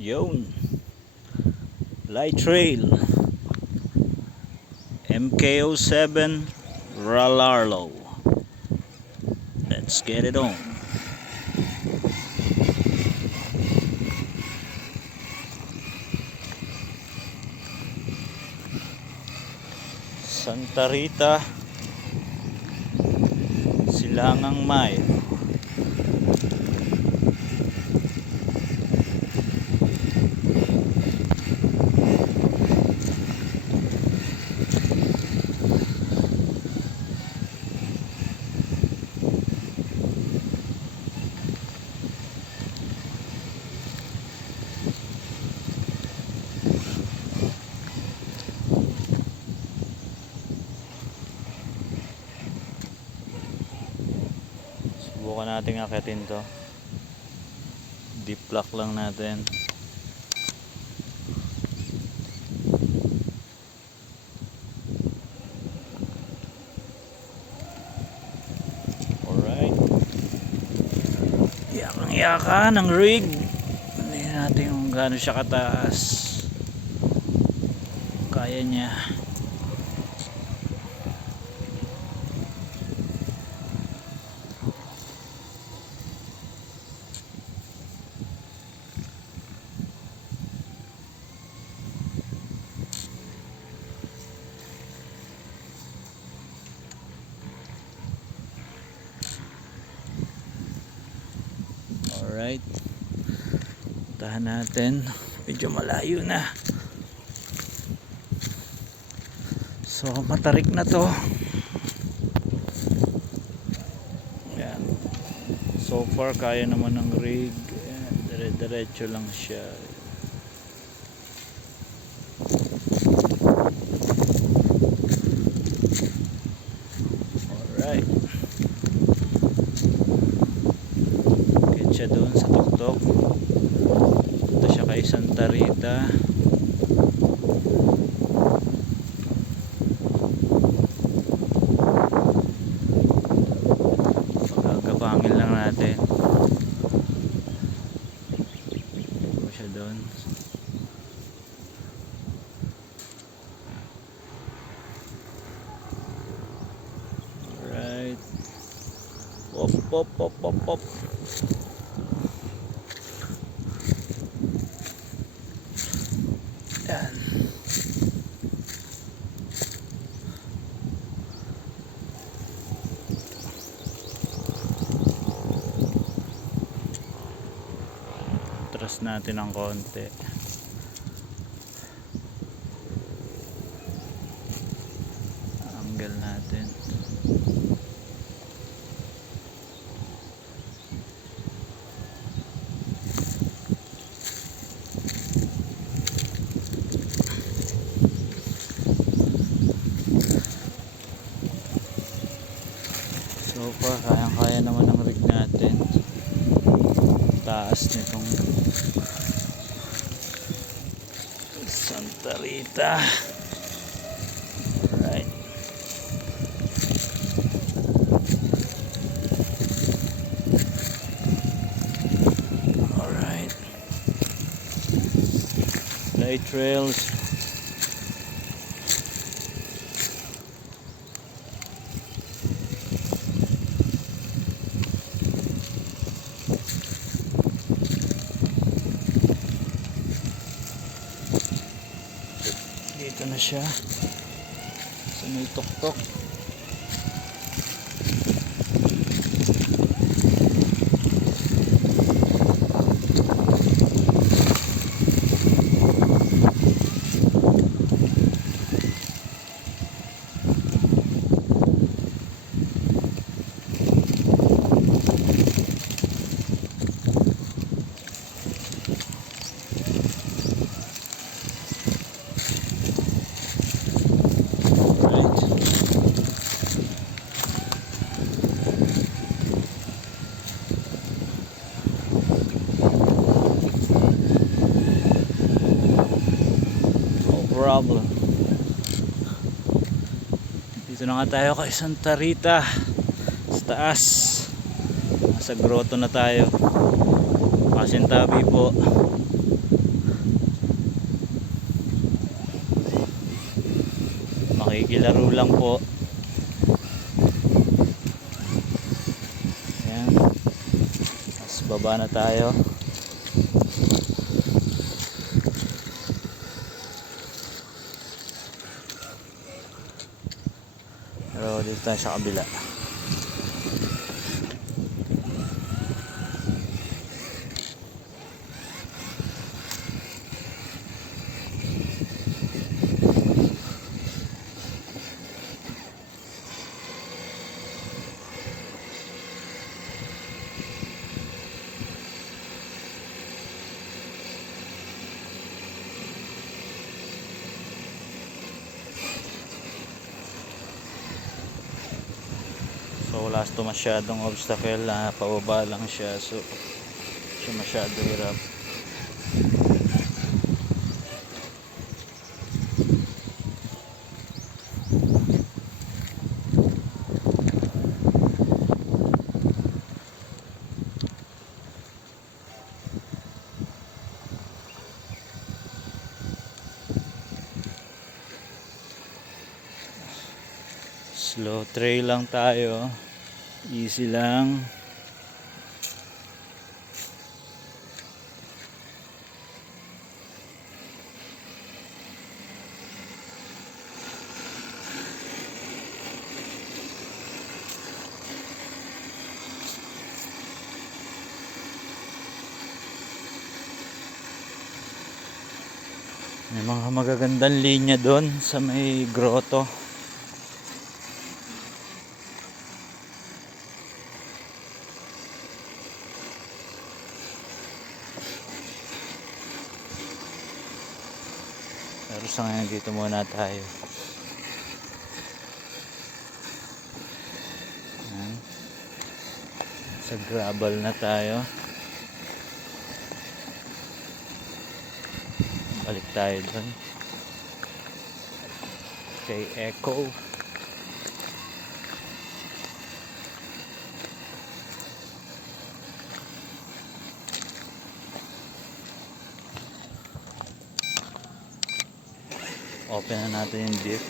Yun, light trail MK07 Ralarlo. Let's get it on. Santa Rita, Silangang Mayo. Subukan natin akitin to. Deep lock lang natin. Alright. Iyakang ng rig. Hindi natin kung gaano siya kataas. Kaya niya. Alright, tahan natin, medyo malayo na, so matarik na to. Yan. So far kaya naman ng rig. Dire-diretso lang siya. Alright, siya doon sa tuktok. Punta siya kay Santa Rita. Pagkakapangil lang natin. Punta siya doon. Alright. Pop pop pop pop pop. Yan. Trust natin ng konti. Angle natin. So far kayang-kaya naman ng rig natin. Taas nitong Santa Rita. Alright. Alright. Light trails. Dito na siya sa may tuktok. Problem. Dito na nga tayo kay Santa Rita sa taas. Nasa grotto na tayo. Pasintabi po. Makikilaro lang po. Ayan. Mas baba na tayo. Pero dito tayo sa kabila. So wala ito masyadong obstacle, pababa lang siya, so siya masyado hirap. Slow trail lang tayo, easy lang. May mga magagandang linya doon sa may grotto. Pero sa ngayon dito muna tayo. Ayan. Sa gravel na tayo. Balik tayo doon kay Echo. Open na natin yung diff.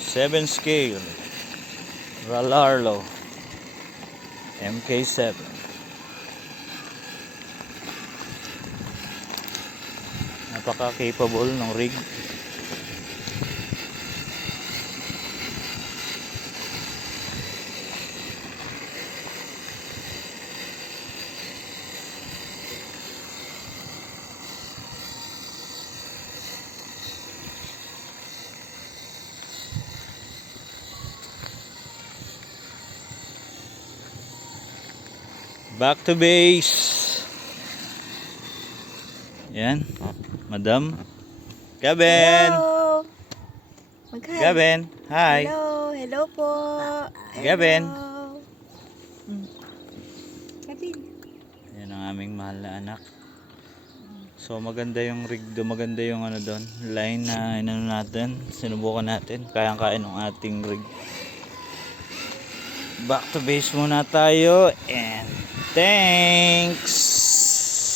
Seven scale Ralarlo MK7. Napaka capable ng rig. Back to base. Yan, Madam Gavin. Hello. Gavin, hi. Hello, hello po. Gavin. Hello. Gavin. Yan ang aming mahal na anak. So maganda yung rig do, maganda yung ano doon, line na inano natin, sinubukan natin, kayang-kaya ng ating rig. Back to base muna tayo and thanks.